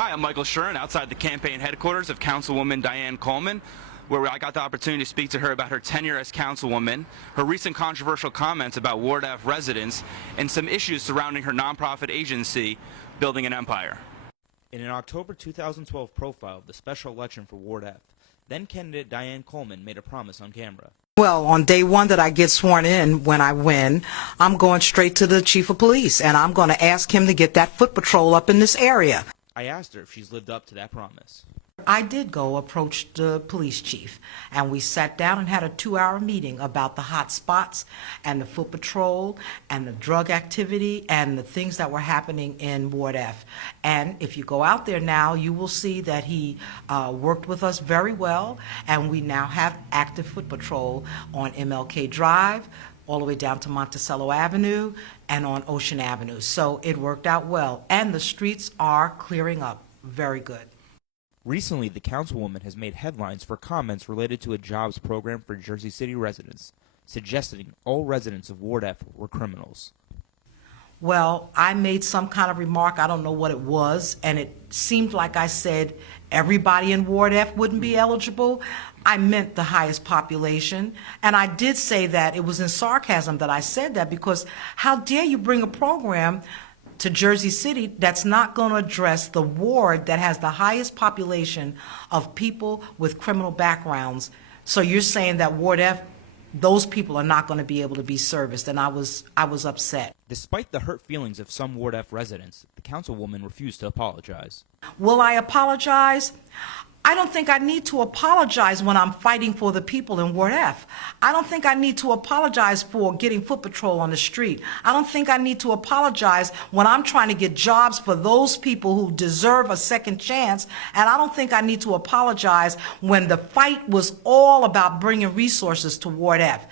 Hi, I'm Michael Shuren outside the campaign headquarters of Councilwoman Diane Coleman, where I got the opportunity to speak to her about her tenure as councilwoman, her recent controversial comments about Ward F residents, and some issues surrounding her nonprofit agency, Building an Empire. In an October 2012 profile of the special election for Ward F, then-candidate Diane Coleman made a promise on camera. Well, on day one that I get sworn in, when I win, I'm going straight to the chief of police, and I'm going to ask him to get that foot patrol up in this area. I asked her if she's lived up to that promise. I did go approach the police chief, and we sat down and had a 2-hour meeting about the hot spots and the foot patrol and the drug activity and the things that were happening in Ward F. And if you go out there now, you will see that he worked with us very well, and we now have active foot patrol on MLK Drive, all the way down to Monticello Avenue and on Ocean Avenue. So it worked out well, and the streets are clearing up very good. Recently, the councilwoman has made headlines for comments related to a jobs program for Jersey City residents, suggesting all residents of Ward F were criminals. Well, I made some kind of remark, I don't know what it was, and it seemed like I said everybody in Ward F wouldn't be eligible. I meant the highest population, and I did say that. It was in sarcasm that I said that, because how dare you bring a program to Jersey City that's not going to address the ward that has the highest population of people with criminal backgrounds. So you're saying that Ward F, those people are not going to be able to be serviced, and I was upset. Despite the hurt feelings of some Ward F residents, the councilwoman refused to apologize. Will I apologize? I don't think I need to apologize when I'm fighting for the people in Ward F. I don't think I need to apologize for getting foot patrol on the street. I don't think I need to apologize when I'm trying to get jobs for those people who deserve a second chance. And I don't think I need to apologize when the fight was all about bringing resources to Ward F.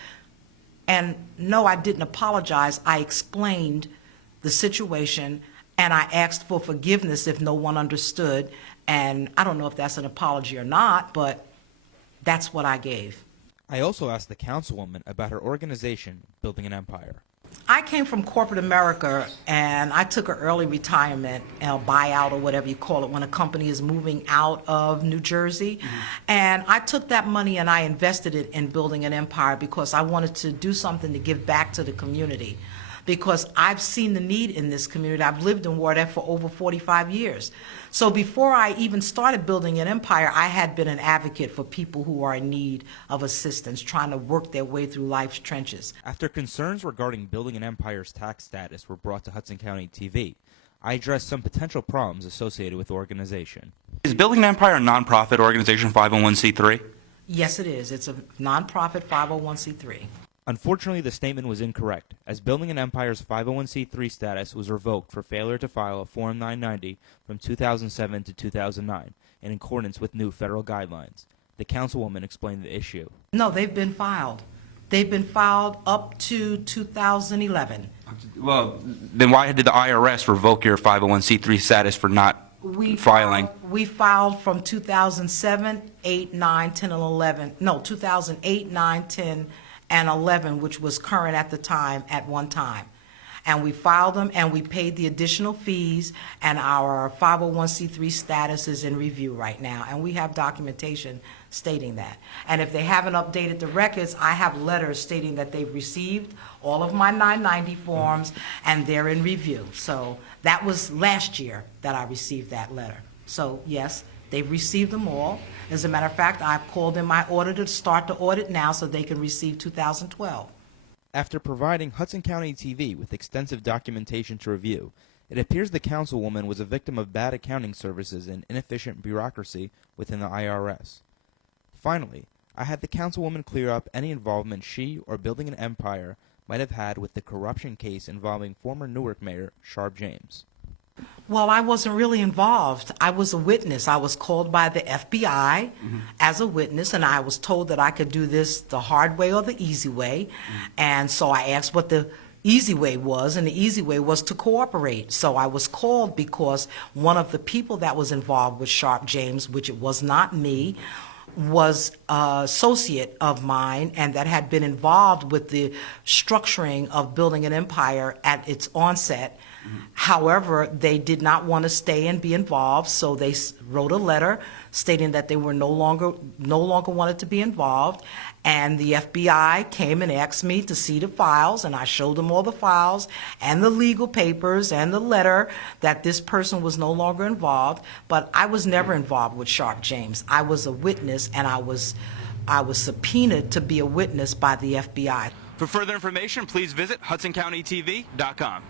And no, I didn't apologize. I explained the situation, and I asked for forgiveness if no one understood. And I don't know if that's an apology or not, but that's what I gave. I also asked the councilwoman about her organization, Building an Empire. I came from corporate America, and I took an early retirement, a buyout or whatever you call it, when a company is moving out of New Jersey. Mm-hmm. And I took that money and I invested it in Building an Empire because I wanted to do something to give back to the community. Because I've seen the need in this community. I've lived in Ward F for over 45 years. So before I even started Building an Empire, I had been an advocate for people who are in need of assistance, trying to work their way through life's trenches. After concerns regarding Building an Empire's tax status were brought to Hudson County TV, I addressed some potential problems associated with the organization. Is Building an Empire a nonprofit organization, 501c3? Yes, it is. It's a nonprofit 501c3. Unfortunately, the statement was incorrect, as Building an Empire's 501c3 status was revoked for failure to file a Form 990 from 2007 to 2009, in accordance with new federal guidelines. The councilwoman explained the issue. No, they've been filed. They've been filed up to 2011. Well, then why did the IRS revoke your 501c3 status for not filing? We filed from 2007, 8, 9, 10, and 11. No, 2008, 9, 10, and 11, which was current at the time, at one time. And we filed them, and we paid the additional fees, and our 501c3 status is in review right now, and we have documentation stating that. And if they haven't updated the records, I have letters stating that they've received all of my 990 forms, and they're in review. So that was last year that I received that letter. So yes, they've received them all. As a matter of fact, I've called in my auditor to start the audit now so they can receive 2012. After providing Hudson County TV with extensive documentation to review, it appears the councilwoman was a victim of bad accounting services and inefficient bureaucracy within the IRS. Finally, I had the councilwoman clear up any involvement she or Building an Empire might have had with the corruption case involving former Newark Mayor Sharpe James. Well, I wasn't really involved. I was a witness. I was called by the FBI as a witness, and I was told that I could do this the hard way or the easy way. And so I asked what the easy way was, and the easy way was to cooperate. So I was called because one of the people that was involved with Sharpe James, which it was not me, was an associate of mine and that had been involved with the structuring of Building an Empire at its onset. However, they did not want to stay and be involved, so they wrote a letter stating that they were no longer wanted to be involved. And the FBI came and asked me to see the files, and I showed them all the files and the legal papers and the letter that this person was no longer involved. But I was never involved with Sharpe James. I was a witness, and I was subpoenaed to be a witness by the FBI. For further information, please visit HudsonCountyTV.com.